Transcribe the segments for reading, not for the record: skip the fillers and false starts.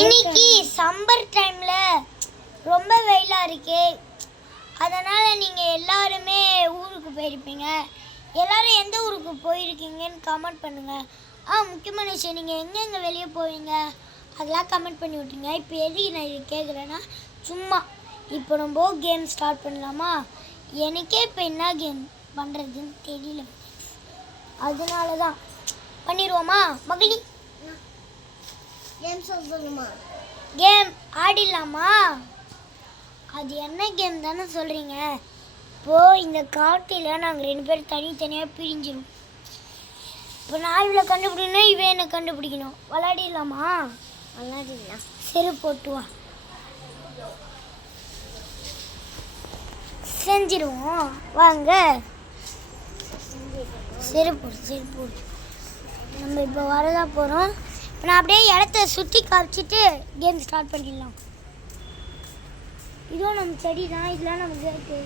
இன்னைக்கு சம்மர் டைம்ல ரொம்ப வெயிலா இருக்கே, அதனால நீங்க எல்லாருமே ஊருக்கு போயிருப்பீங்க. எல்லாரும் எந்த ஊருக்கு போயிருக்கீங்கன்னு கமெண்ட் பண்ணுங்க. முக்கியமான விஷயம், நீங்க எங்கெங்க வெளியே போவீங்க அதெல்லாம் கமெண்ட் பண்ணி விட்டுருங்க. இப்போ எது நான் இது கேட்குறேன்னா, சும்மா இப்போ நம்ம கேம் ஸ்டார்ட் பண்ணலாமா? எனக்கே இப்போ என்ன கேம் பண்ணுறதுன்னு தெரியல, அதனால தான் பண்ணிடுவோமா மகளி? கேம் சொல்லணுமா? கேம் ஆடிடலாமா? அது என்ன கேம் தானே சொல்கிறீங்க? இப்போது இந்த காட்டில் நாங்கள் 2 பேரும் தனித்தனியாக பிரிஞ்சிடும். இப்போ நான் இவ்வளோ கண்டுபிடிக்கணும், இவன் என்ன கண்டுபிடிக்கணும். விளையாடிடலாமா? விளையாடிடலாம். செருப்பு போட்டு வா, செஞ்சிடுவோம் வாங்க. செருப்பு செருப்பு நம்ம இப்போ வரதா போகிறோம். இப்போ நான் அப்படியே இடத்த சுற்றி காமிச்சிட்டு கேம் ஸ்டார்ட் பண்ணிடலாம். இதுவும் நம்ம செடி தான், இதெல்லாம் நம்ம கேட்டு,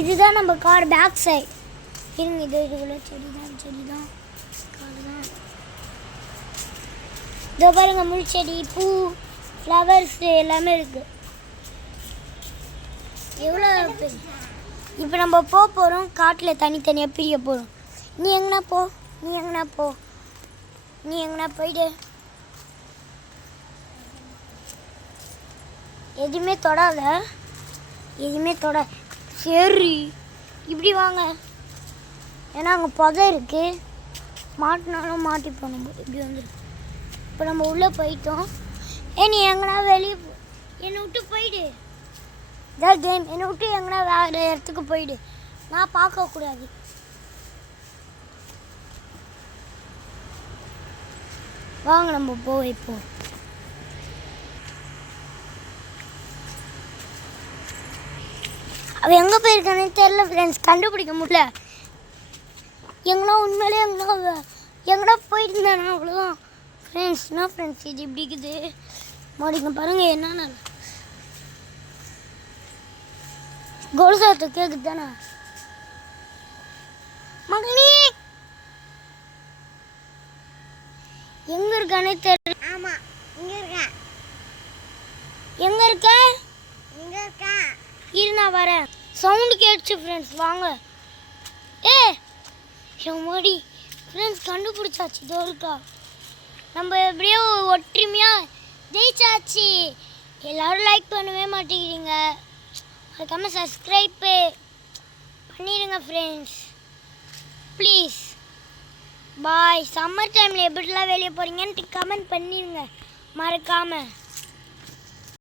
இதுதான் நம்ம கார் பேக் சைடு. இருங்க, இதுக்குள்ள செடி தான் கார் தான். இதோ பாருங்க, முள் செடி, பூ, ஃப்ளவர்ஸ் எல்லாமே இருக்குது. எவ்வளோ பெரிய. இப்போ நம்ம போகிறோம், காட்டில் தனித்தனியாக பிரிய போகிறோம். நீ எங்கனா போ, நீ எங்கனா போயிடு. எதுவுமே தொடாத, சரி இப்படி வாங்க. ஏன்னா அங்கே புதை இருக்குது, மாட்டினாலும் மாட்டி போகணும். இப்படி வந்துடும். இப்போ நம்ம உள்ளே போயிட்டோம். நீ எங்கன்னா வெளியே என்னை விட்டு போயிடு. இதான் கேம். என்னை விட்டு எங்கன்னா வேறு இடத்துக்கு போயிடு, நான் பார்க்கக்கூடாது. வாங்க நம்ம போவோம். இப்போ அவன் எங்கே போயிருக்கானே தெரில ஃப்ரெண்ட்ஸ், கண்டுபிடிக்க முடியல. எங்கன்னா உண்மையிலே எங்கன்னா போயிட்டு இருந்தானா, அவ்வளோதான் ஃப்ரெண்ட்ஸ். என்ன ஃப்ரெண்ட்ஸ் இது இப்படி இருக்குது? மாடிங்க பாருங்கள் என்னென்ன கோல்சாத்து கேட்குது தானே மகனே? எங்க இருக்கானே தெரியல. ஆமா, இங்க இருக்கேன். எங்க இருக்க? இங்க இருக்கேன். இரு நான் வரேன். சவுண்டு கேட்டுச்சு ஃப்ரெண்ட்ஸ், வாங்க. எம்மாடி ஃப்ரெண்ட்ஸ், கண்டுபிடிச்சாச்சு. இதோ இருக்கா. நம்ம எப்படியோ ஒற்றுமையாக ஜெயிச்சாச்சு. எல்லோரும் லைக் பண்ணவே மாட்டேங்கிறீங்க, அதுக்காம சப்ஸ்கிரைப் பண்ணிடுங்க ஃப்ரெண்ட்ஸ் ப்ளீஸ். பாய். சம்மர் டைமில் எப்படிலாம் வெளியே போகிறீங்கன்ட்டு கமெண்ட் பண்ணிடுங்க மறக்காமல்.